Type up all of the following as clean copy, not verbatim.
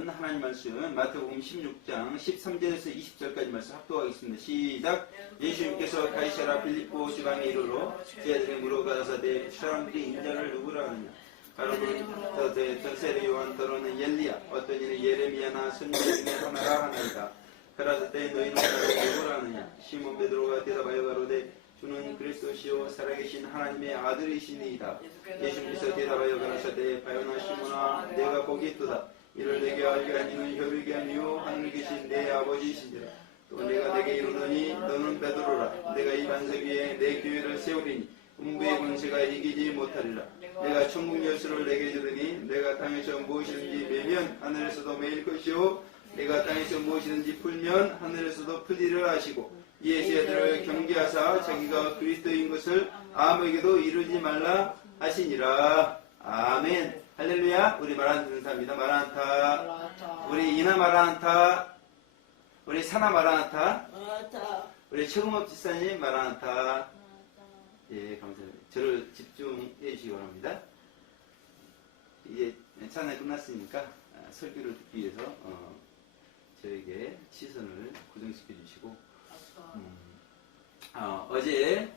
말씀은 하나님 말씀 마태복음 16장 13절에서 20절까지 말씀 합독하겠습니다. 시작. 예수님께서 가이사라 빌립보 지방에 이르러 제자들에게 물어가라사대 사람들이 인자를 누구라 하느냐. 가로는 더세례 요한 더러는 엘리야 어떤 이는 예레미야나 선지자 중에 하나라 하나이다. 가라사대 너희는 나를 누구라 하느냐. 시몬 베드로가 대답하여 가로되 주는 그리스도시요 살아계신 하나님의 아들이시니이다. 예수님께서 대답하여 가라사대 바요나 시몬아 내가 보겠도다. 이를 내게 알게 하니는 혈육이 아니요 하늘에 계신 내 아버지이신지라. 또 내가 내게 이르노니 너는 베드로라. 내가 이 반석 위에 내 교회를 세우리니 음부의 권세가 이기지 못하리라. 내가 천국 열쇠를 내게 주더니 내가 땅에서 무엇이든지 매면 하늘에서도 매일 것이요 내가 땅에서 무엇이든지 풀면 하늘에서도 풀리라 하시고 이에 제자들을 경계하사 자기가 그리스도인 것을 아무에게도 이루지 말라 하시니라. 아멘. 할렐루야. 우리 마라나타 듣는 사람입니다. 마라나타. 우리 이나 마라나타. 우리 사나 마라나타. 우리 최금업 집사님 마라나타. 예, 감사합니다. 저를 집중해 주시기 바랍니다. 이제 찬양이 끝났으니까 설교를 듣기 위해서 저에게 시선을 고정시켜 주시고 어제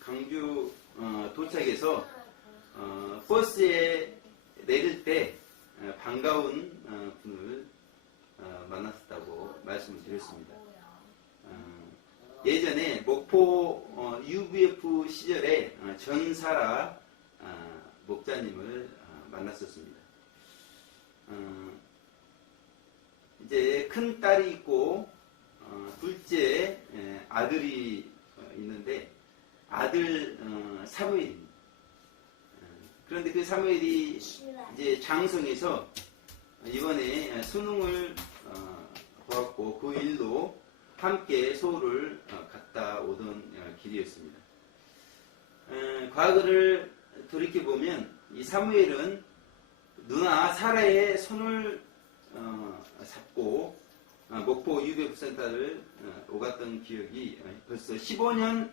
강주 도착해서 버스에 내릴 때 반가운 분을 만났었다고 말씀을 드렸습니다. 예전에 목포 UVF 시절에 전사라 목자님을 만났었습니다. 이제 큰 딸이 있고 둘째 아들이 있는데 아들 사무엘입니다. 그런데 그 사무엘이 이제 장성에서 이번에 수능을 보았고 그 일로 함께 서울을 갔다 오던 길이었습니다. 과거를 돌이켜보면 이 사무엘은 누나 사라의 손을 잡고 목포 UVF센터를 오갔던 기억이 벌써 15년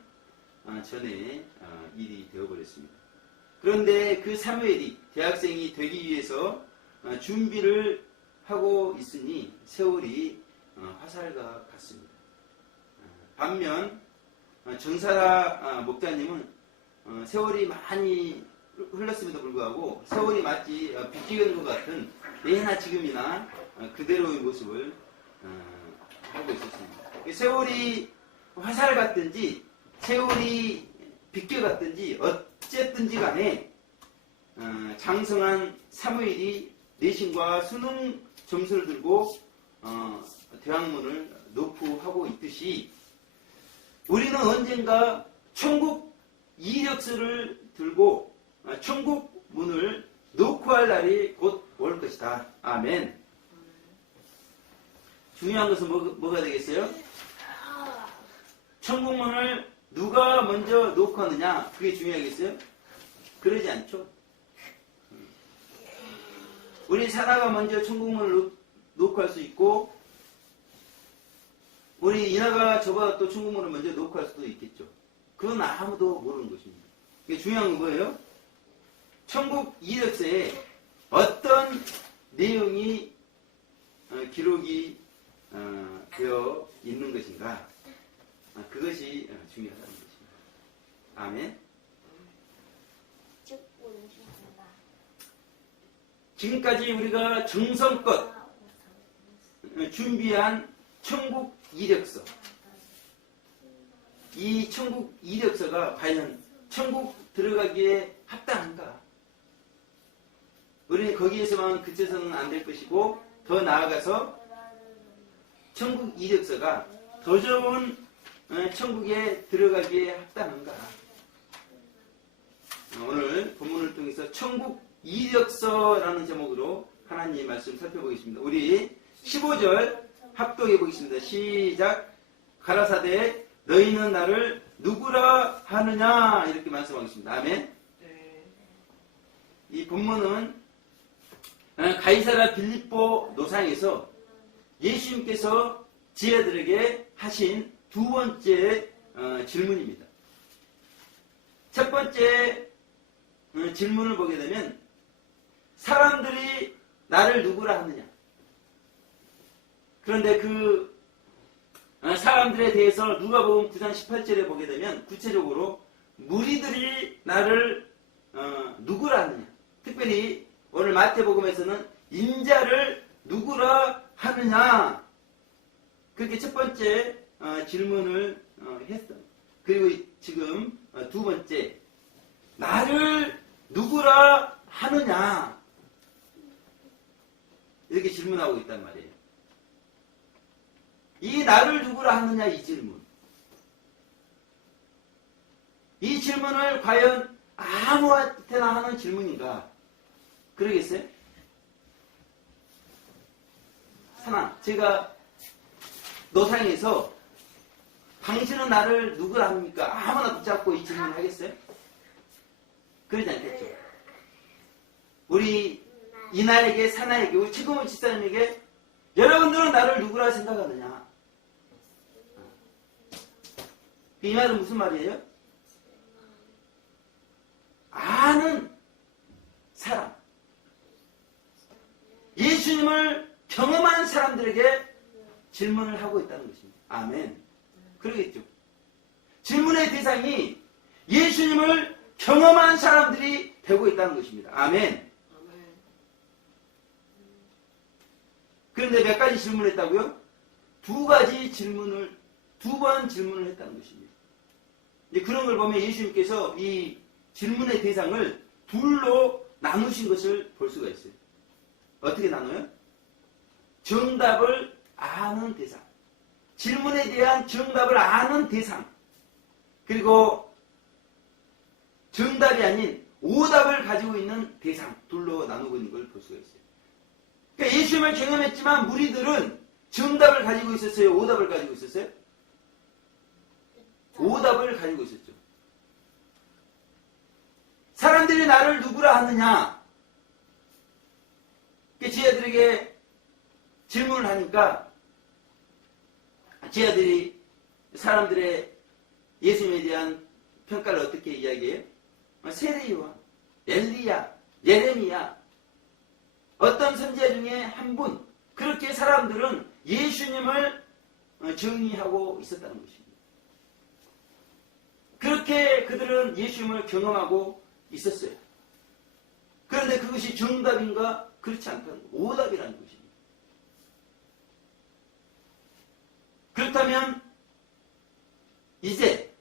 전에 일이 되어버렸습니다. 그런데 그 사무엘이 대학생이 되기 위해서 준비를 하고 있으니 세월이 화살과 같습니다. 반면 전사라 목자님은 세월이 많이 흘렀음에도 불구하고 세월이 마치 비기는 것 같은 예나 지금이나 그대로의 모습을 하고 있었습니다. 세월이 화살 같든지 세월이 비껴 같든지 어쨌든지 간에 장성한 사무엘이 내신과 수능 점수를 들고 대학문을 노프하고 있듯이 우리는 언젠가 천국 이력서를 들고 천국 문을 노크할 날이 곧 올 것이다. 아멘. 중요한 것은 뭐가 되겠어요? 천국 문을 누가 먼저 노크하느냐? 그게 중요하겠어요? 그러지 않죠? 우리 사나가 먼저 천국 문을 노크할 수 있고 우리 이나가 저보다 또 천국 문을 먼저 노크할 수도 있겠죠. 그건 아무도 모르는 것입니다. 이게 중요한 건 뭐예요? 천국 이력서에 어떤 내용이 기록이 되어 있는 것인가? 그것이 중요하다는 것입니다. 아멘. 지금까지 우리가 정성껏 준비한 천국 이력서, 이 천국 이력서가 과연 천국 들어가기에 합당한가? 우리는 거기에서만 그쳐서는 안 될 것이고 더 나아가서 천국 이력서가 더 좋은 천국에 들어가기에 합당한가? 오늘 본문을 통해서 천국 이력서라는 제목으로 하나님의 말씀 살펴보겠습니다. 우리 15절 합독해 보겠습니다. 시작. 가라사대 너희는 나를 누구라 하느냐 이렇게 말씀하겠습니다. 아멘. 이 본문은 가이사라 빌립보 노상에서 예수님께서 제자들에게 하신 두 번째 질문입니다. 첫 번째 질문을 보게 되면 사람들이 나를 누구라 하느냐? 그런데 그 사람들에 대해서 누가복음 9장 18절에 보게 되면 구체적으로 무리들이 나를 누구라 하느냐. 특별히 오늘 마태복음에서는 인자를 누구라 하느냐. 그렇게 첫 번째 질문을 했어요. 그리고 지금 두 번째, 나를 누구라 하느냐. 이렇게 질문하고 있단 말이에요. 이 나를 누구라 하느냐, 이 질문. 이 질문을 과연 아무한테나 하는 질문인가? 그러겠어요? 사나, 제가 노상에서 당신은 나를 누구라 합니까? 아무나 붙잡고 이 질문을 하겠어요? 그러지 않겠죠. 우리 이나에게, 사나에게, 우리 최고문 집사님에게 여러분들은 나를 누구라 생각하느냐? 이 말은 무슨 말이에요? 아는 사람, 예수님을 경험한 사람들에게 질문을 하고 있다는 것입니다. 아멘. 그러겠죠. 질문의 대상이 예수님을 경험한 사람들이 되고 있다는 것입니다. 아멘. 그런데 몇 가지 질문을 했다고요? 두 번 질문을 했다는 것입니다. 이제 그런 걸 보면 예수님께서 이 질문의 대상을 둘로 나누신 것을 볼 수가 있어요. 어떻게 나눠요? 정답을 아는 대상, 질문에 대한 정답을 아는 대상, 그리고 정답이 아닌 오답을 가지고 있는 대상, 둘로 나누고 있는 걸 볼 수가 있어요. 그러니까 예수님을 경험했지만 무리들은 정답을 가지고 있었어요? 오답을 가지고 있었어요? 오답을 가지고 있었죠. 사람들이 나를 누구라 하느냐? 지혜들에게 질문을 하니까 지혜들이 사람들의 예수님에 대한 평가를 어떻게 이야기해요? 세례요한, 엘리야, 예레미야, 어떤 선지자 중에 한 분, 그렇게 사람들은 예수님을 정의하고 있었다는 것입니다. 그렇게 그들은 예수님을 경험하고 있었어요. 그런데 그것이 정답인가? 그렇지 않다는 거. 오답이라는 것입니다. 그렇다면 이제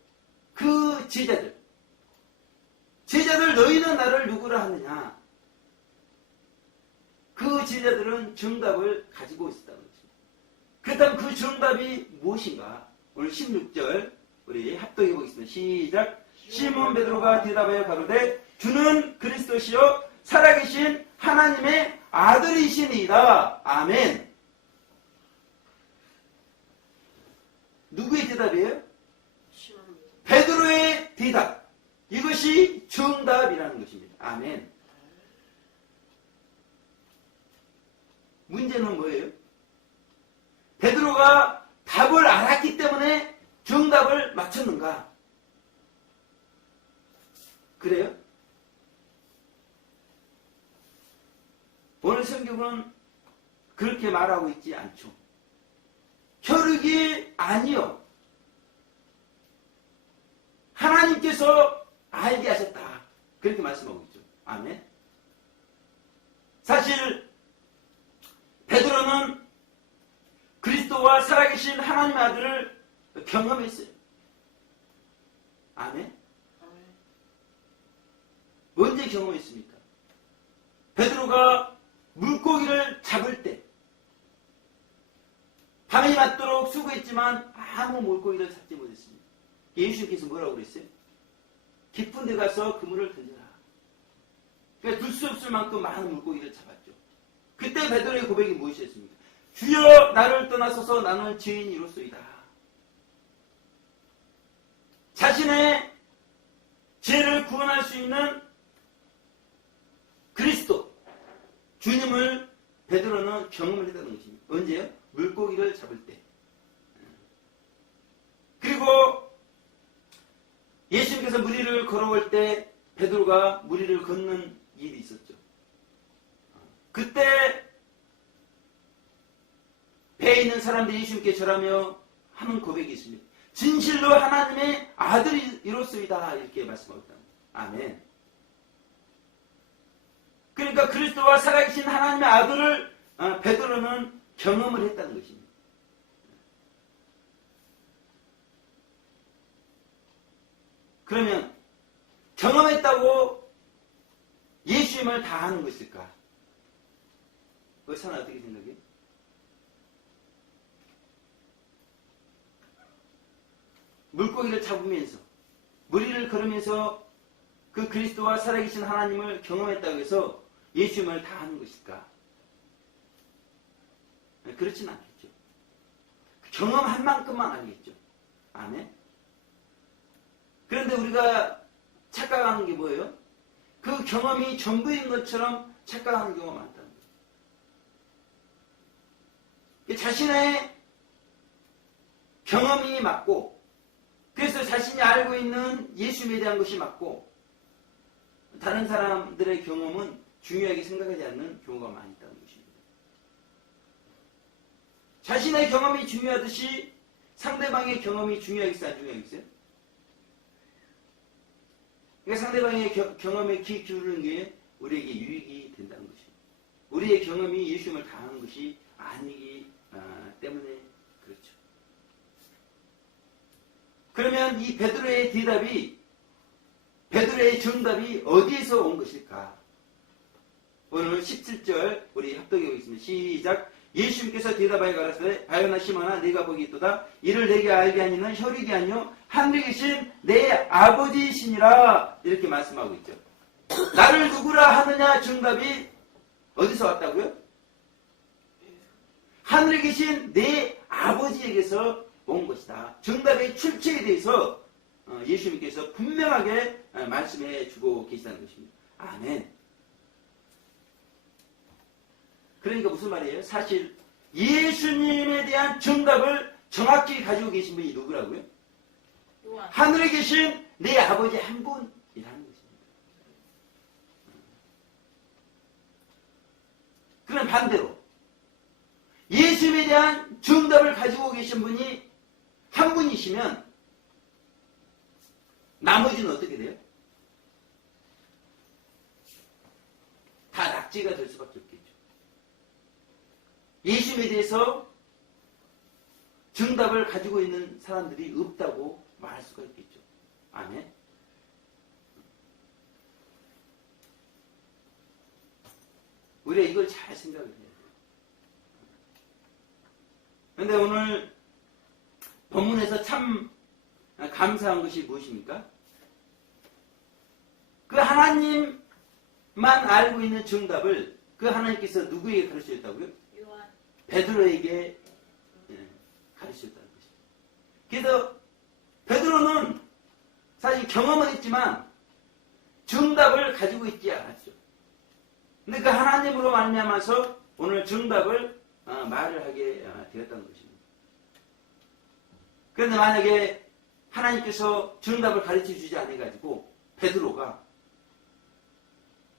그 제자들 너희는 나를 누구라 하느냐? 그 제자들은 정답을 가지고 있었다는 것입니다. 그렇다면 그 정답이 무엇인가? 오늘 16절 우리 합독해 보겠습니다. 시작. 시몬 베드로가 대답하여 가로되 주는 그리스도시요 살아계신 하나님의 아들이시니이다. 아멘. 누구의 대답이에요? 베드로의 대답. 이것이 정답이라는 것입니다. 아멘. 문제는 뭐예요? 베드로가 답을 알았기 때문에 정답을 맞췄는가? 그래요? 오늘 성경은 그렇게 말하고 있지 않죠. 혈육이 아니요. 하나님께서 알게 하셨다. 그렇게 말씀하고 있죠. 아멘. 사실 베드로는 그리스도와 살아계신 하나님의 아들을 경험했어요. 아멘. 언제 경험했습니까? 베드로가 물고기를 잡을 때 밤이 맞도록 수고했지만 아무 물고기를 잡지 못했습니다. 예수님께서 뭐라고 그랬어요? 깊은 데 가서 그물을 던져라. 그러니까 둘 수 없을 만큼 많은 물고기를 잡았죠. 그때 베드로의 고백이 무엇이었습니까? 주여 나를 떠나소서 나는 죄인이로소이다. 자신의 죄를 구원할 수 있는 그리스도 주님을 베드로는 경험을 했다는 것입니다. 언제요? 물고기를 잡을 때. 그리고 예수님께서 무리를 걸어올 때 베드로가 무리를 걷는 일이 있었죠. 그때 배에 배에 있는 사람들이 예수님께 절하며 하는 고백이 있습니다. 진실로 하나님의 아들이 이렇소이다 이렇게 말씀하고 있다. 아멘. 그러니까 그리스도와 살아계신 하나님의 아들을 베드로는 경험을 했다는 것입니다. 그러면 경험했다고 예수님을 다 하는 것일까? 의사는 어떻게 생각해? 물고기를 잡으면서 물 위를 걸으면서 그 그리스도와 살아계신 하나님을 경험했다고 해서 예수님을 다 하는 것일까? 그렇지는 않겠죠. 경험한 만큼만 알겠죠. 아멘. 그런데 우리가 착각하는 게 뭐예요? 그 경험이 전부인 것처럼 착각하는 경우가 많다는 거예요. 자신의 경험이 맞고 그래서 자신이 알고 있는 예수님에 대한 것이 맞고 다른 사람들의 경험은 중요하게 생각하지 않는 경우가 많이 있다는 것입니다. 자신의 경험이 중요하듯이 상대방의 경험이 중요하겠어요? 안 중요하겠어요? 그러니까 상대방의 경험에 귀 기울이는 게 우리에게 유익이 된다는 것입니다. 우리의 경험이 예수님을 당하는 것이 아니기 때문에 그렇죠. 그러면 이 베드로의 베드로의 정답이 어디에서 온 것일까? 오늘 17절 우리 합독해 보겠습니다. 시작. 예수님께서 대답하여 가라사대 바요나 시몬아 네가 복이 있도다. 이를 내게 알게 하니는 혈육이 아니요 하늘에 계신 내 아버지이시니라 이렇게 말씀하고 있죠. 나를 누구라 하느냐 정답이 어디서 왔다고요? 하늘에 계신 내 아버지에게서 온 것이다. 정답의 출처에 대해서 예수님께서 분명하게 말씀해 주고 계시다는 것입니다. 아멘. 그러니까 무슨 말이에요? 사실 예수님에 대한 정답을 정확히 가지고 계신 분이 누구라고요? 하늘에 계신 내 아버지 한 분이라는 것입니다. 그럼 반대로 예수님에 대한 정답을 가지고 계신 분이 한 분이시면 나머지는 어떻게 돼요? 다 낙제가 될 수밖에 없겠죠. 예수님에 대해서 정답을 가지고 있는 사람들이 없다고 말할 수가 있겠죠. 아멘. 우리가 이걸 잘 생각을 해야 돼요. 그런데 오늘 본문에서 참 감사한 것이 무엇입니까? 그 하나님만 알고 있는 정답을 그 하나님께서 누구에게 가르쳐줬다고요? 베드로에게 가르쳐줬다는 것입니다. 그래서 베드로는 사실 경험은 했지만 정답을 가지고 있지 않았죠. 근데 그 하나님으로 말미암아서 오늘 정답을 말을 하게 되었다는 것입니다. 그런데 만약에 하나님께서 정답을 가르쳐 주지 않아가지고 베드로가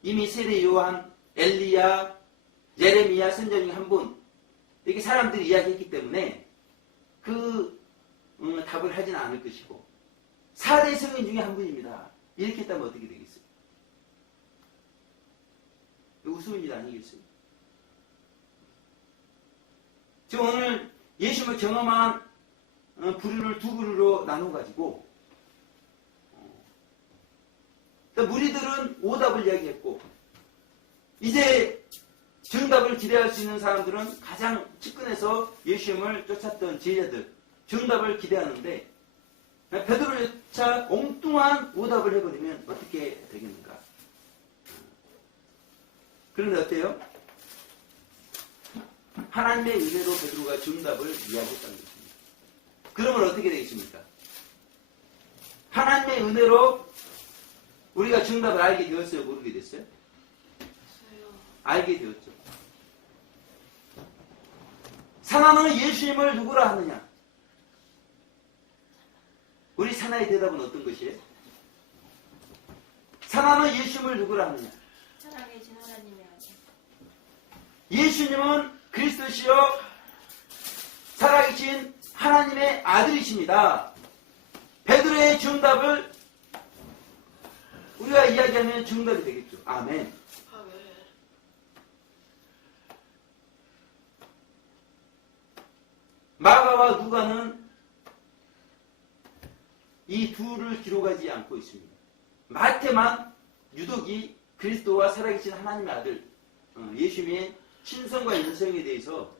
이미 세례 요한, 엘리야, 예레미야 선지자 중 한 분 이렇게 사람들이 이야기했기 때문에 그 답을 하지는 않을 것이고 4대 성인 중에 한 분입니다. 이렇게 했다면 어떻게 되겠어요? 웃으면 일 아니겠어요? 지금 오늘 예수님을 경험한 부류를 두 부류로 나눠가지고 무리들은 오답을 이야기했고 이제 정답을 기대할 수 있는 사람들은 가장 측근에서 예수님을 쫓았던 제자들 정답을 기대하는데 베드로조차 엉뚱한 오답을 해버리면 어떻게 되겠는가? 그런데 어때요? 하나님의 은혜로 베드로가 정답을 이야기했다는 것입니다. 그러면 어떻게 되겠습니까? 하나님의 은혜로 우리가 정답을 알게 되었어요? 모르게 됐어요? 알게 되었죠. 사나는 예수님을 누구라 하느냐? 우리 사나의 대답은 어떤 것이에요? 사나는 예수님을 누구라 하느냐? 살아계신 하나님의 아들. 예수님은 그리스도시요 살아계신 하나님의 아들이십니다. 베드로의 정답을 우리가 이야기하면 정답이 되겠죠. 아멘. 마가와 누가는 이 둘을 기록하지 않고 있습니다. 마태만 유독이 그리스도와 살아계신 하나님의 아들 예수님의 신성과 인성에 대해서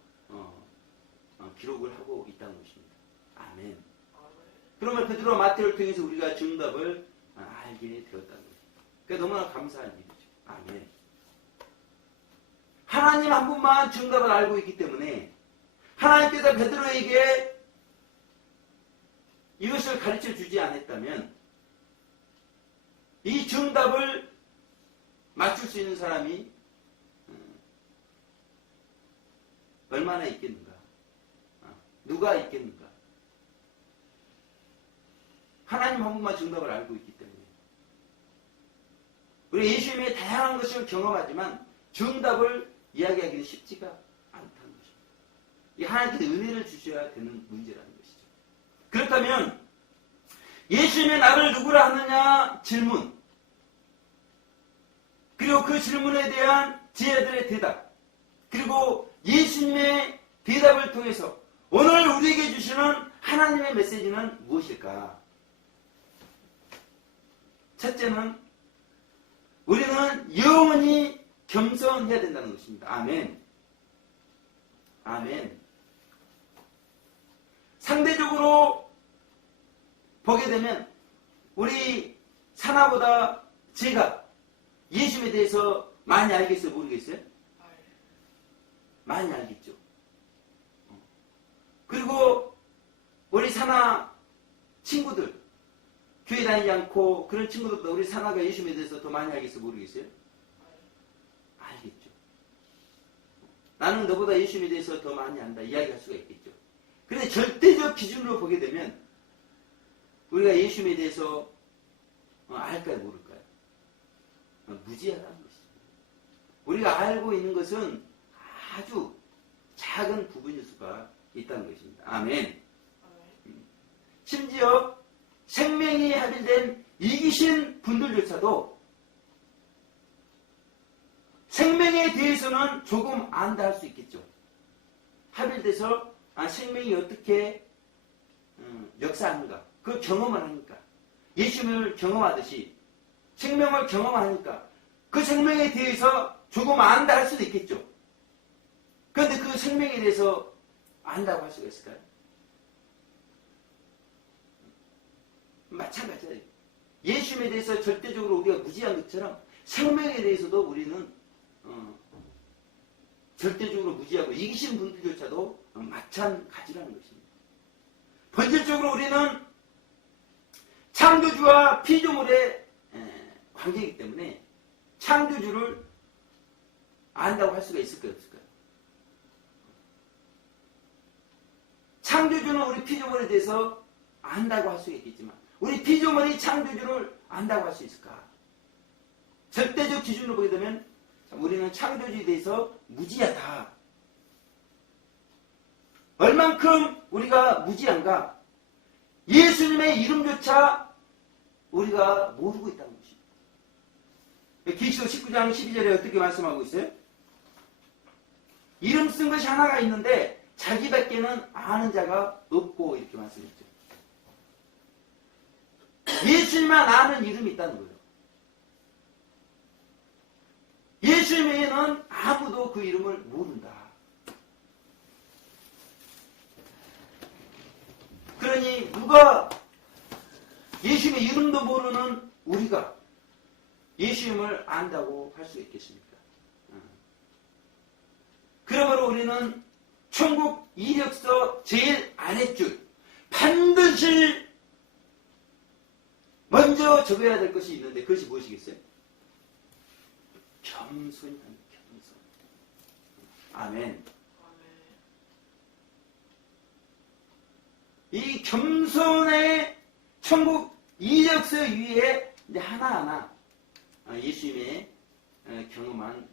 기록을 하고 있다는 것입니다. 아멘. 그러면 베드로와 마태를 통해서 우리가 정답을 알게 되었다는 것입니다. 그러니까 너무나 감사한 일이죠. 아멘. 하나님 한 분만 정답을 알고 있기 때문에 하나님께서 베드로에게 이것을 가르쳐 주지 않았다면 이 정답을 맞출 수 있는 사람이 얼마나 있겠는가? 누가 있겠는가? 하나님 한 분만 정답을 알고 있기 때문에 우리 예수님의 다양한 것을 경험하지만 정답을 이야기하기는 쉽지가 않다는 것입니다. 이 하나님께서 은혜를 주셔야 되는 문제라는 것이죠. 그렇다면 예수님의 나를 누구라 하느냐 질문, 그리고 그 질문에 대한 제자들의 대답, 그리고 예수님의 대답을 통해서 오늘 우리에게 주시는 하나님의 메시지는 무엇일까? 첫째는 우리는 영원히 겸손해야 된다는 것입니다. 아멘. 아멘. 상대적으로 보게 되면 우리 사나보다 제가 예수님에 대해서 많이 알겠어요? 모르겠어요? 많이 알겠죠. 그리고 우리 사나 친구들, 교회 다니지 않고 그런 친구들보다 우리 사나가 예수님에 대해서 더 많이 알겠어요? 모르겠어요? 알겠죠. 나는 너보다 예수님에 대해서 더 많이 안다 이야기할 수가 있겠죠. 그런데 절대적 기준으로 보게 되면 우리가 예수님에 대해서 알까요? 모를까요? 무지하다는 것이죠. 우리가 알고 있는 것은 아주 작은 부분일 수가 있다는 것입니다. 아멘. 심지어 생명이 합일된 이기신 분들조차도 생명에 대해서는 조금 안다 할 수 있겠죠. 합일돼서 생명이 어떻게 역사하는가, 그 경험을 하니까, 예수님을 경험하듯이 생명을 경험하니까 그 생명에 대해서 조금 안다 할 수도 있겠죠. 그런데 그 생명에 대해서 안다고 할 수가 있을까요? 마찬가지예요. 예수님에 대해서 절대적으로 우리가 무지한 것처럼 생명에 대해서도 우리는 절대적으로 무지하고 이기신 분들조차도 마찬가지라는 것입니다. 본질적으로 우리는 창조주와 피조물의 관계이기 때문에 창조주를 안다고 할 수가 있을까요? 없을까요? 창조주는 우리 피조물에 대해서 안다고 할 수 있겠지만 우리 피조물이 창조주를 안다고 할 수 있을까? 절대적 기준으로 보게 되면 우리는 창조주에 대해서 무지하다. 얼만큼 우리가 무지한가? 예수님의 이름조차 우리가 모르고 있다는 것입니다. 계시록 19장 12절에 어떻게 말씀하고 있어요? 이름 쓴 것이 하나가 있는데 자기밖에는 아는 자가 없고 이렇게 말씀했죠. 예수님만 아는 이름이 있다는 거예요. 예수님 외에는 아무도 그 이름을 모른다. 그러니 누가 예수님의 이름도 모르는 우리가 예수님을 안다고 할 수 있겠습니까? 그러므로 우리는 천국 이력서 제일 아랫줄 반드시 먼저 적어야 될 것이 있는데 그것이 무엇이겠어요? 겸손이다. 겸손. 아멘. 이 겸손의 천국 이력서 위에 이제 하나하나 예수님의 경험한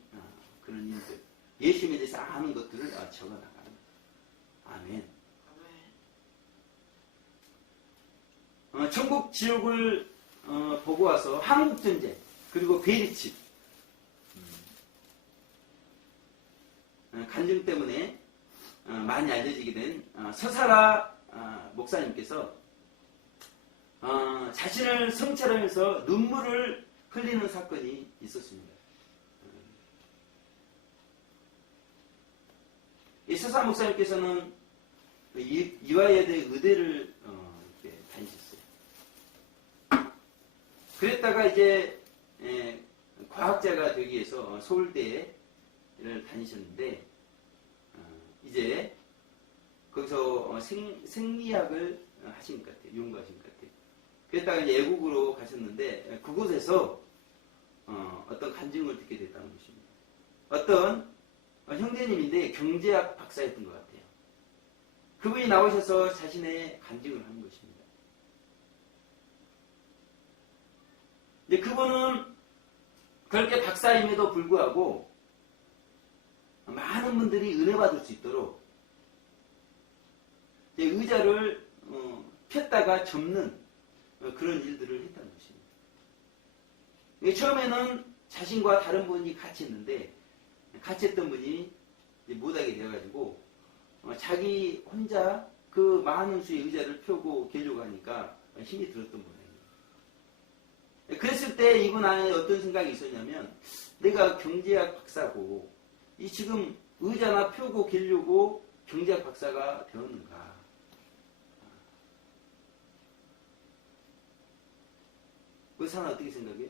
그런 일들, 예수님에 대해서 아는 것들을 적어나가는. 아멘. 천국 지옥을 보고 와서 한국전쟁 그리고 베리치 간증 때문에 많이 알려지게 된 서사라 목사님께서 자신을 성찰하면서 눈물을 흘리는 사건이 있었습니다. 이 서사라 목사님께서는 이화여대 의대를 이렇게 다니셨어요. 그랬다가 이제 과학자가 되기 위해서 서울대를 다니셨는데 이제 거기서 생리학을 하신 것 같아요. 연구하신 것 같아요. 그랬다가 이제 애국으로 가셨는데 그곳에서 어떤 간증을 듣게 됐다는 것입니다. 어떤 형제님인데 경제학 박사였던 것 같아요. 그분이 나오셔서 자신의 간증을 하는 것입니다. 이제 그분은 그렇게 박사임에도 불구하고 많은 분들이 은혜 받을 수 있도록 의자를 폈다가 접는 그런 일들을 했다는 것입니다. 처음에는 자신과 다른 분이 같이 했는데 같이 했던 분이 못하게 되어가지고 자기 혼자 그 많은 수의 의자를 펴고 계려고 하니까 힘이 들었던 모양이에요. 그랬을 때 이분 안에 어떤 생각이 있었냐면 내가 경제학 박사고 이 지금 의자나 펴고 계려고 경제학 박사가 되었는가. 그 사람 어떻게 생각해요?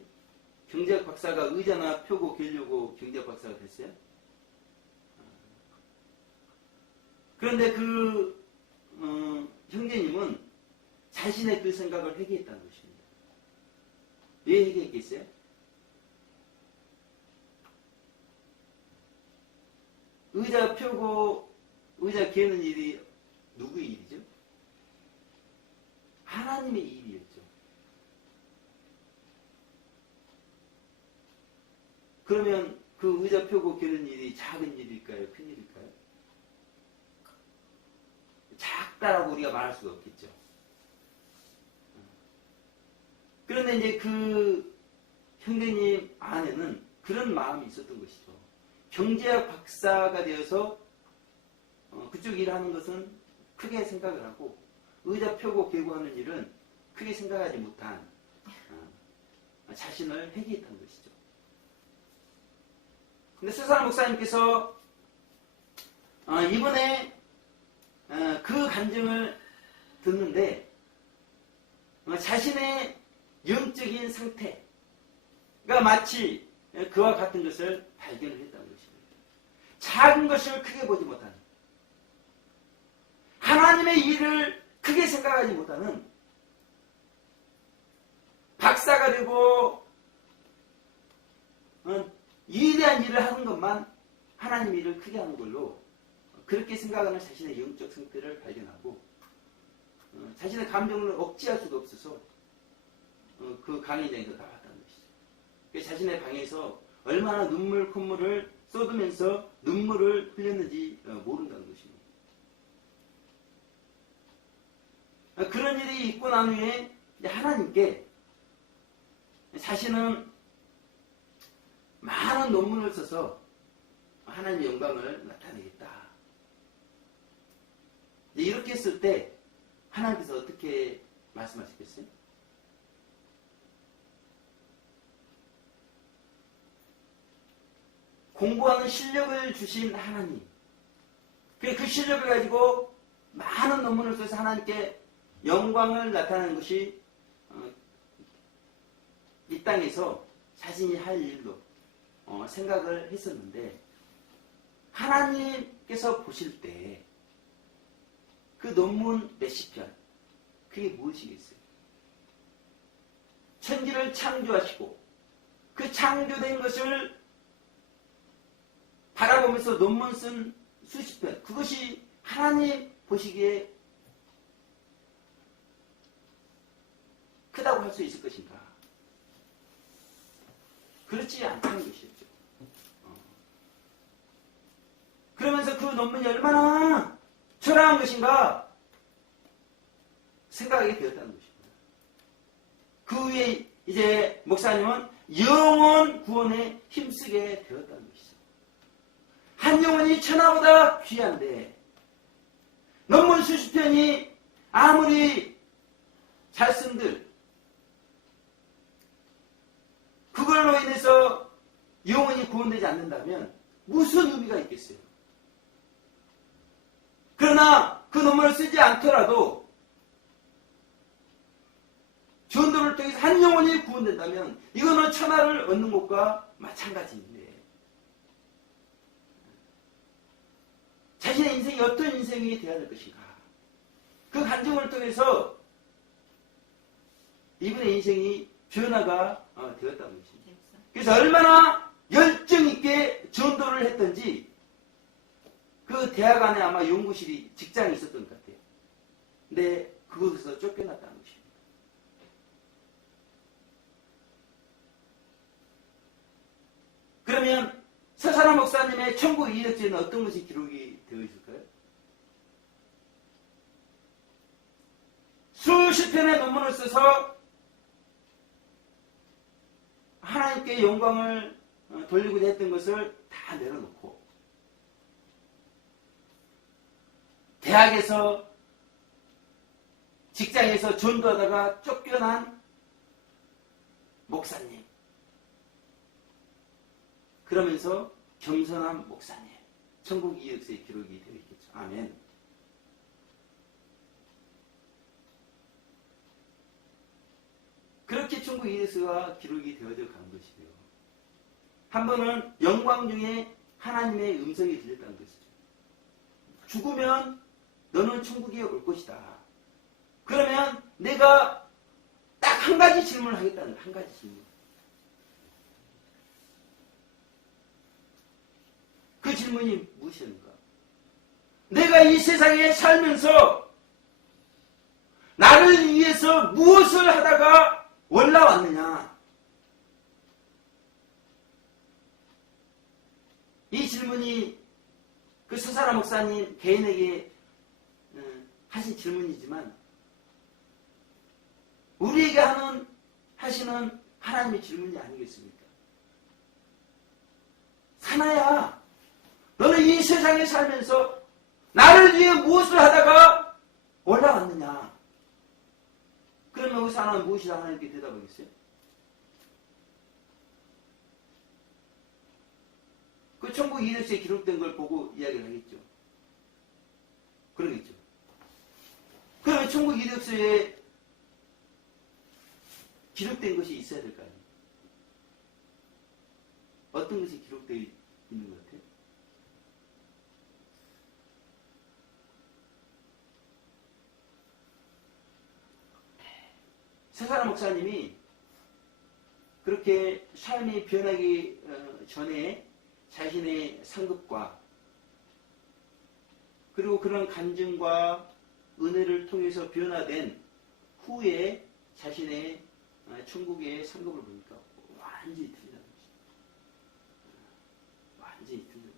경제학 박사가 의자나 펴고 계려고 경제학 박사가 됐어요? 그런데 그 형제님은 자신의 그 생각을 회개했다는 것입니다. 왜 회개했겠어요? 의자 펴고 의자 개는 일이 누구의 일이죠? 하나님의 일이었죠. 그러면 그 의자 펴고 개는 일이 작은 일일까요? 큰 일일까요? 작다라고 우리가 말할 수가 없겠죠. 그런데 이제 그 형제님 안에는 그런 마음이 있었던 것이죠. 경제학 박사가 되어서 그쪽 일을 하는 것은 크게 생각을 하고 의자 펴고 개고 하는 일은 크게 생각하지 못한 자신을 회개했다는 것이죠. 근데 서사라 목사님께서 이번에 그 간증을 듣는데 자신의 영적인 상태가 마치 그와 같은 것을 발견을 했다는 것입니다. 작은 것을 크게 보지 못하는 하나님의 일을 크게 생각하지 못하는 박사가 되고 위대한 일을 하는 것만 하나님 일을 크게 하는 걸로 그렇게 생각하는 자신의 영적 상태를 발견하고 자신의 감정을 억제할 수가 없어서 그 강의장에서 나왔다는 것이죠. 자신의 방에서 얼마나 눈물 콧물을 쏟으면서 눈물을 흘렸는지 모른다는 것입니다. 그런 일이 있고 난 후에 하나님께 자신은 많은 논문을 써서 하나님의 영광을 나타내겠다. 이렇게 했을 때 하나님께서 어떻게 말씀하시겠어요? 공부하는 실력을 주신 하나님, 그 실력을 가지고 많은 논문을 써서 하나님께 영광을 나타내는 것이 이 땅에서 자신이 할 일로 생각을 했었는데 하나님께서 보실 때 그 논문 몇십 편, 그게 무엇이겠어요? 천지를 창조하시고 그 창조된 것을 바라보면서 논문 쓴 수십 편, 그것이 하나님 보시기에 크다고 할 수 있을 것인가? 그렇지 않다는 것이었죠. 그러면서 그 논문이 얼마나 초라한 것인가 생각하게 되었다는 것입니다. 그 후에 이제 목사님은 영혼 구원에 힘쓰게 되었다는 것이죠. 한 영혼이 천하보다 귀한데 논문 수십 편이 아무리 잘 쓴들 그걸로 인해서 영혼이 구원되지 않는다면 무슨 의미가 있겠어요? 그러나 그 논문을 쓰지 않더라도 전도를 통해서 한 영혼이 구원된다면 이거는 천하를 얻는 것과 마찬가지인데 자신의 인생이 어떤 인생이 되어야 될 것인가 그 간증을 통해서 이분의 인생이 변화가 되었다는 것입니다. 그래서 얼마나 열정 있게 전도를 했던지 그 대학 안에 아마 연구실이 직장이 있었던 것 같아요. 근데 그곳에서 쫓겨났다는 것입니다. 그러면 서사라 목사님의 천국 이력지에는 어떤 것이 기록이 되어 있을까요? 수십 편의 논문을 써서 하나님께 영광을 돌리고자 했던 것을 다 내려놓고 대학에서 직장에서 전도하다가 쫓겨난 목사님 그러면서 겸손한 목사님 천국 이력서에 기록이 되어 있겠죠. 아멘. 그렇게 천국 이력서가 기록이 되어져 가는 것이고요. 한 번은 영광 중에 하나님의 음성이 들렸다는 것이죠. 죽으면 너는 천국에 올 것이다. 그러면 내가 딱 한 가지 질문을 하겠다는 거예요. 한 가지 질문. 그 질문이 무엇입니까? 내가 이 세상에 살면서 나를 위해서 무엇을 하다가 올라왔느냐? 이 질문이 그 서사라 목사님 개인에게 하신 질문이지만 우리에게 하시는 하나님의 질문이 아니겠습니까? 사나야, 너는 이 세상에 살면서 나를 위해 무엇을 하다가 올라왔느냐? 그러면 그 사람은 무엇이라 하나님께 대답하겠어요? 그 천국 이력서에 기록된 걸 보고 이야기를 하겠죠. 그러겠죠. 그러면 천국 이력서에 기록된 것이 있어야 될 거 아니에요? 어떤 것이 기록되어 있는 것 같아요? 서사라 목사님이 그렇게 삶이 변하기 전에 자신의 상급과 그리고 그런 간증과 은혜를 통해서 변화된 후에 자신의 천국의 상급을 보니까 완전히 틀리다는 것입니다. 완전히 틀리다는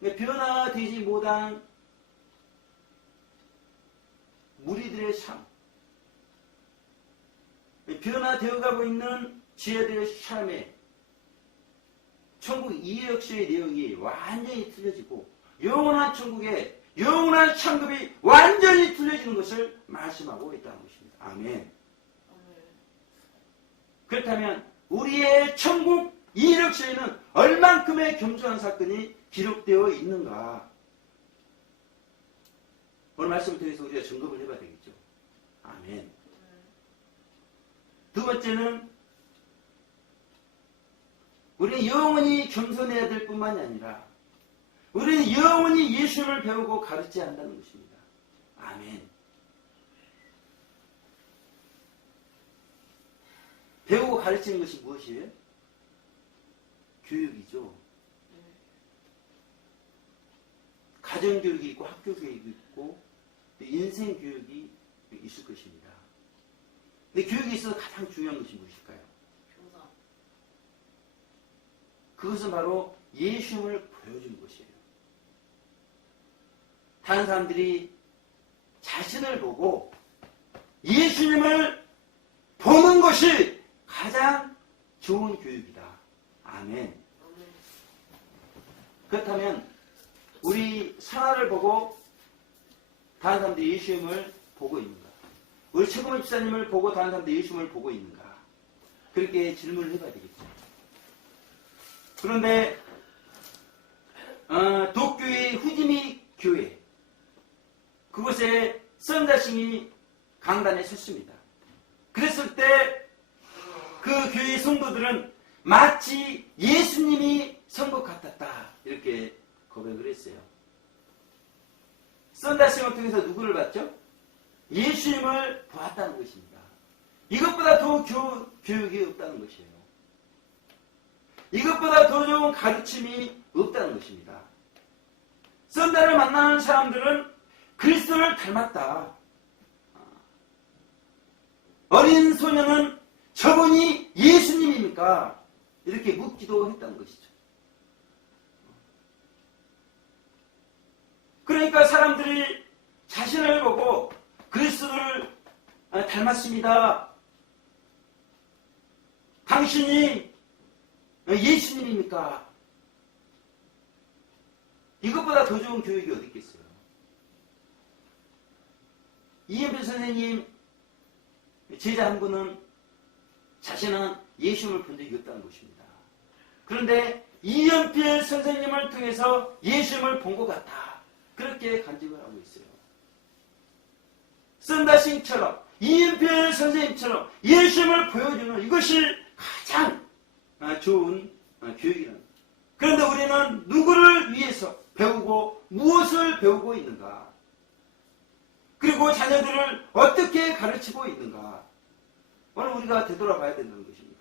것입니다. 변화되지 못한 무리들의 삶, 변화되어가고 있는 지혜들의 삶에 천국 이력서의 내용이 완전히 틀려지고 영원한 천국의 영원한 상급이 완전히 틀려지는 것을 말씀하고 있다는 것입니다. 아멘. 그렇다면 우리의 천국 이력서에는 얼만큼의 겸손한 사건이 기록되어 있는가? 오늘 말씀을 통해서 우리가 점검을 해봐야 되겠죠. 아멘. 두 번째는 우리는 영원히 겸손해야 될 뿐만이 아니라 우리는 영원히 예수를 배우고 가르쳐야 한다는 것입니다. 아멘. 배우고 가르치는 것이 무엇이에요? 교육이죠. 가정교육이 있고 학교교육이 있고 인생교육이 있을 것입니다. 근데 교육에 있어서 가장 중요한 것이 무엇일까요? 그것은 바로 예수님을 보여주는 것이에요. 다른 사람들이 자신을 보고 예수님을 보는 것이 가장 좋은 교육이다. 아멘. 그렇다면 우리 선화를 보고 다른 사람들이 예수님을 보고 있는가? 우리 최고문 집사님을 보고 다른 사람들이 예수님을 보고 있는가? 그렇게 질문을 해봐야 되겠죠. 그런데 독교의 후지미 교회 그곳에 썬다싱이 강단에 섰습니다. 그랬을 때 그 교회 성도들은 마치 예수님이 선 것 같았다 이렇게 고백을 했어요. 썬다싱을 통해서 누구를 봤죠? 예수님을 보았다는 것입니다. 이것보다 더 교육이 없다는 것이에요. 이것보다 더 좋은 가르침이 없다는 것입니다. 썬다를 만나는 사람들은 그리스도를 닮았다. 어린 소녀는 저분이 예수님입니까? 이렇게 묻기도 했다는 것이죠. 그러니까 사람들이 자신을 보고 그리스도를 닮았습니다. 당신이 예수님입니까? 이것보다 더 좋은 교육이 어디 있겠어요? 이은표 선생님 제자 한 분은 자신은 예수님을 본 적이 없다는 것입니다. 그런데 이은필 선생님을 통해서 예수님을 본 것 같다. 그렇게 간증을 하고 있어요. 썬다싱처럼 이은필 선생님처럼 예수님을 보여주는 이것이 가장 좋은 교육이라는 거예요. 그런데 우리는 누구를 위해서 배우고 무엇을 배우고 있는가? 그리고 자녀들을 어떻게 가르치고 있는가? 오늘 우리가 되돌아봐야 된다는 것입니다.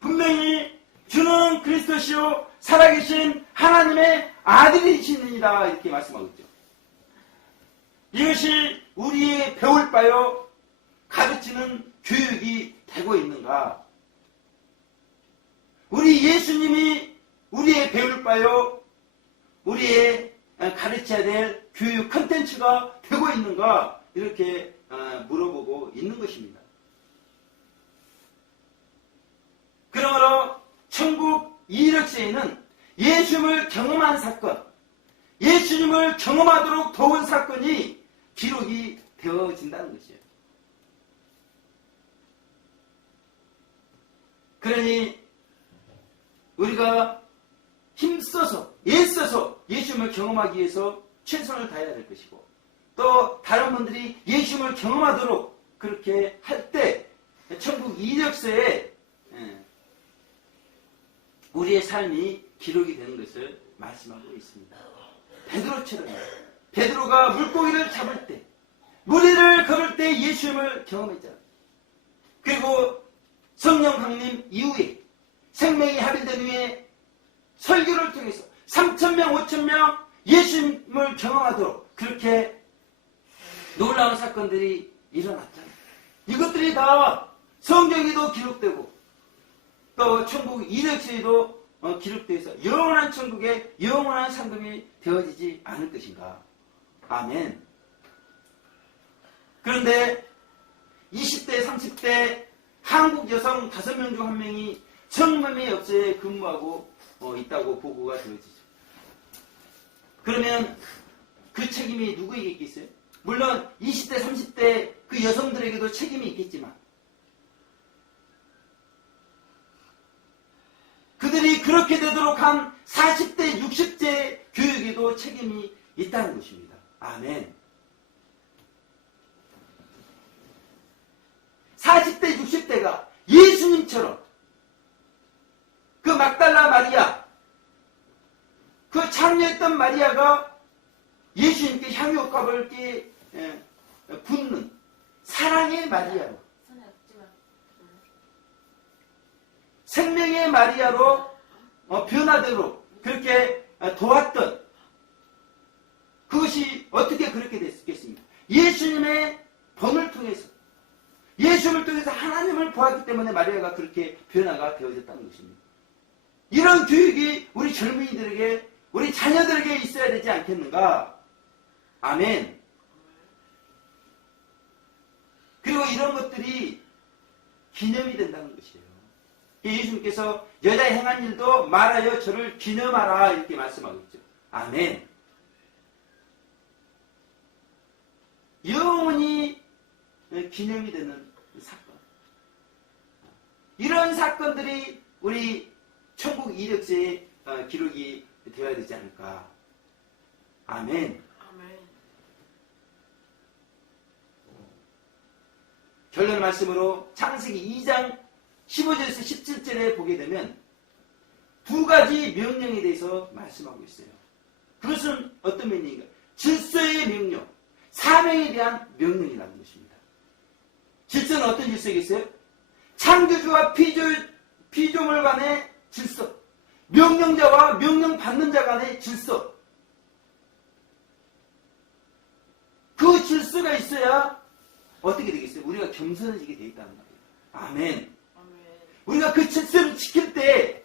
분명히 주는 그리스도시요 살아계신 하나님의 아들이시니라 이렇게 말씀하고 있죠. 이것이 우리의 배울 바요 가르치는 교육이 되고 있는가? 우리 예수님이 우리의 배울 바요 우리의 가르쳐야 될 교육 컨텐츠가 되고 있는가? 이렇게 물어보고 있는 것입니다. 그러므로 천국 이력서에는 예수님을 경험한 사건, 예수님을 경험하도록 도운 사건이 기록이 되어진다는 것이에요. 그러니 우리가 힘써서, 애써서 예수님을 경험하기 위해서 최선을 다해야 될 것이고 또 다른 분들이 예수님을 경험하도록 그렇게 할 때 천국 이력서에 우리의 삶이 기록이 되는 것을 말씀하고 있습니다. 베드로처럼 베드로가 물고기를 잡을 때 무리를 걸을 때 예수님을 경험했잖아요. 그리고 성령 강림 이후에 생명이 합일된 후에 설교를 통해서 3,000명, 5,000명 예수님을 경험하도록 그렇게 놀라운 사건들이 일어났잖아요. 이것들이 다 성경에도 기록되고 또 천국 이력서에도 기록되어서 영원한 천국에 영원한 상급이 되어지지 않을 것인가. 아멘. 그런데 20대, 30대 한국 여성 5명 중 1명이 성남의 업소에 근무하고 있다고 보고가 되어지죠. 그러면 그 책임이 누구에게 있겠어요? 물론 20대, 30대 그 여성들에게도 책임이 있겠지만 그들이 그렇게 되도록 한 40대, 60대 교육에도 책임이 있다는 것입니다. 아멘. 40대, 60대가 예수님처럼 그 막달라 마리아, 그 창녀했던 마리아가 예수님께 향유값을 붓는 사랑의 마리아로, 생명의 마리아로 변화대로 그렇게 도왔던 그것이 어떻게 그렇게 됐겠습니까? 예수님의 본을 통해서 예수님을 통해서 하나님을 보았기 때문에 마리아가 그렇게 변화가 되어졌다는 것입니다. 이런 교육이 우리 젊은이들에게 우리 자녀들에게 있어야 되지 않겠는가? 아멘. 그리고 이런 것들이 기념이 된다는 것이에요. 예수님께서 여자 행한 일도 말하여 저를 기념하라 이렇게 말씀하고 있죠. 아멘. 영원히 기념이 되는 사건. 이런 사건들이 우리 천국 이력서에 기록이 되어야 되지 않을까. 아멘. 결론 말씀으로 창세기 2장 15절에서 17절에 보게 되면 두 가지 명령에 대해서 말씀하고 있어요. 그것은 어떤 명령인가? 질서의 명령, 사명에 대한 명령이라는 것입니다. 질서는 어떤 질서이겠어요? 창조주와 피조물 간의 질서, 명령자와 명령받는 자 간의 질서. 그 질서가 있어야 어떻게 되겠어요? 우리가 겸손해지게 되어 있다는 말이에요. 아멘. 우리가 그 질서를 지킬 때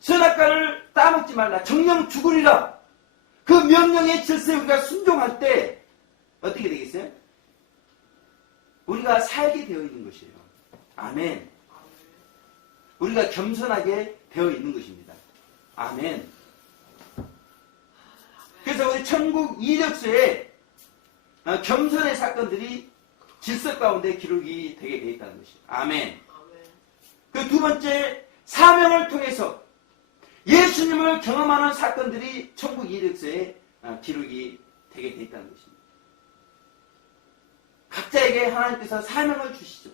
선악과를 따먹지 말라. 정령 죽으리라. 그 명령의 질서에 우리가 순종할 때 어떻게 되겠어요? 우리가 살게 되어 있는 것이에요. 아멘. 우리가 겸손하게 되어 있는 것입니다. 아멘. 그래서 우리 천국 이력서에 겸손의 사건들이 질서 가운데 기록이 되게 되어 있다는 것이에요. 아멘. 그 두 번째, 사명을 통해서 예수님을 경험하는 사건들이 천국 이력서에 기록이 되게 되어 있다는 것입니다. 각자에게 하나님께서 사명을 주시죠.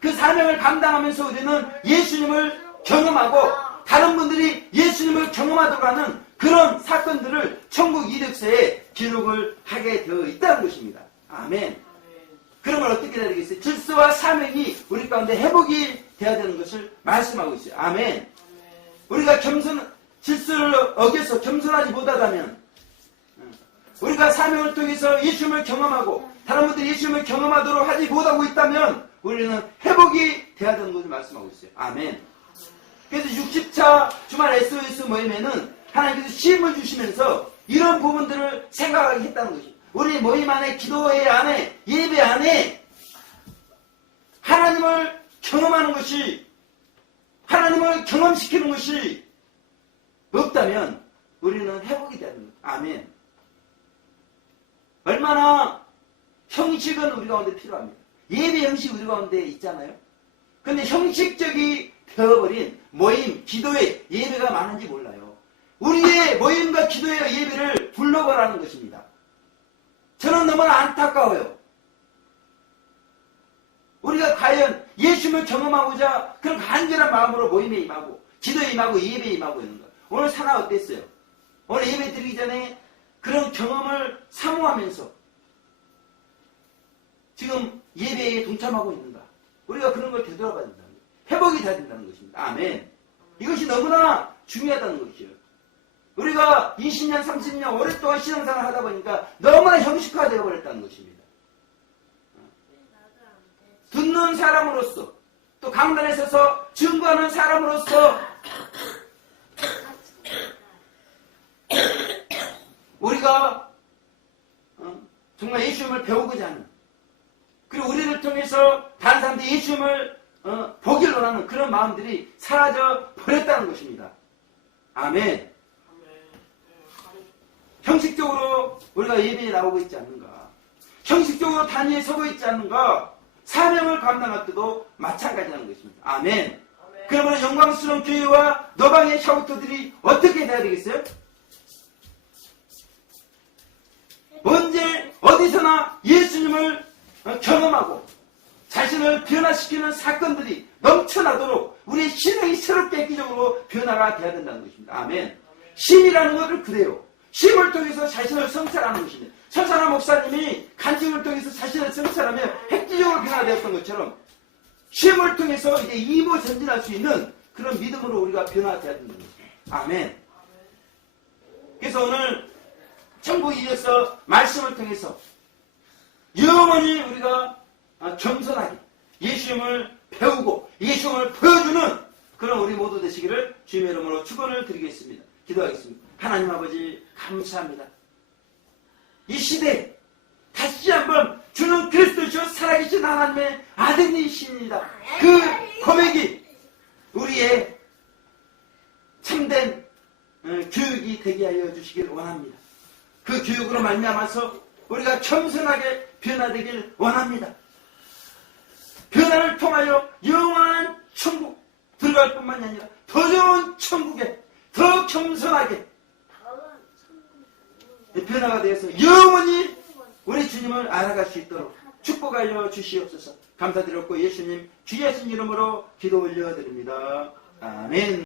그 사명을 감당하면서 우리는 예수님을 경험하고 다른 분들이 예수님을 경험하도록 하는 그런 사건들을 천국 이력서에 기록을 하게 되어 있다는 것입니다. 아멘. 그러면 어떻게 해야 되겠어요? 질서와 사명이 우리 가운데 회복이 돼야 되는 것을 말씀하고 있어요. 아멘. 우리가 질서를 어겨서 겸손하지 못하다면, 우리가 사명을 통해서 예수님을 경험하고 다른 분들이 예수님을 경험하도록 하지 못하고 있다면 우리는 회복이 돼야 되는 것을 말씀하고 있어요. 아멘. 그래서 60차 주말 SOS 모임에는 하나님께서 시험을 주시면서 이런 부분들을 생각하게 했다는 것이죠. 우리 모임 안에, 기도회 안에, 예배 안에 하나님을 경험하는 것이, 하나님을 경험시키는 것이 없다면 우리는 회복이 되는 거예요. 아멘. 얼마나 형식은 우리 가운데 필요합니다. 예배 형식 우리 가운데 있잖아요. 근데 형식적이 되어버린 모임, 기도회, 예배가 많은지 몰라요. 우리의 모임과 기도회, 예배를 불러보라는 것입니다. 저는 너무나 안타까워요. 우리가 과연 예수님을 경험하고자 그런 간절한 마음으로 모임에 임하고 기도에 임하고 예배에 임하고 있는 것. 오늘 상황 어땠어요? 오늘 예배 드리기 전에 그런 경험을 사모하면서 지금 예배에 동참하고 있는가? 우리가 그런 걸 되돌아봐야 된다는 거예요. 회복이 돼야 된다는 것입니다. 아멘. 이것이 너무나 중요하다는 것이에요. 우리가 20년, 30년 오랫동안 신앙생활을 하다 보니까 너무나 형식화되어 버렸다는 것입니다. 듣는 사람으로서 또 강단에 서서 증거하는 사람으로서 우리가 정말 예수님을 배우고자 하는, 그리고 우리를 통해서 다른 사람들이 예수님을 보기를 원하는 그런 마음들이 사라져 버렸다는 것입니다. 아멘. 형식적으로 우리가 예배에 나오고 있지 않는가? 형식적으로 단위에 서고 있지 않는가? 사명을 감당할 때도 마찬가지라는 것입니다. 아멘. 그러면 영광스러운 교회와 너방의 샤우터들이 어떻게 돼야 되겠어요? 언제 어디서나 예수님을 경험하고 자신을 변화시키는 사건들이 넘쳐나도록 우리의 신앙이 새롭게 획기적으로 변화가 돼야 된다는 것입니다. 아멘. 심이라는 것을 그대로 심을 통해서 자신을 성찰하는 것입니다. 서사나 목사님이 간증을 통해서 자신을 성찰하며 획기적으로 변화되었던 것처럼 심을 통해서 이제 이모 전진할 수 있는 그런 믿음으로 우리가 변화되어야 된다는 것입니다. 아멘. 그래서 오늘 천국 이어서 말씀을 통해서 영원히 우리가 겸손하게 예수님을 배우고 예수님을 보여주는 그런 우리 모두 되시기를 주님의 이름으로 축원을 드리겠습니다. 기도하겠습니다. 하나님 아버지 감사합니다. 이 시대에 다시 한번 주는 그리스도시요 살아계신 하나님의 아들이십니다. 그 고백이 우리의 참된 교육이 되게 하여 주시길 원합니다. 그 교육으로 말미암아서 우리가 겸손하게 변화되길 원합니다. 변화를 통하여 영원한 천국 들어갈 뿐만이 아니라 더 좋은 천국에 더 겸손하게 변화가 되어서 영원히 우리 주님을 알아갈 수 있도록 축복하여 주시옵소서. 감사드렸고 예수님 귀하신 이름으로 기도 올려드립니다. 아멘.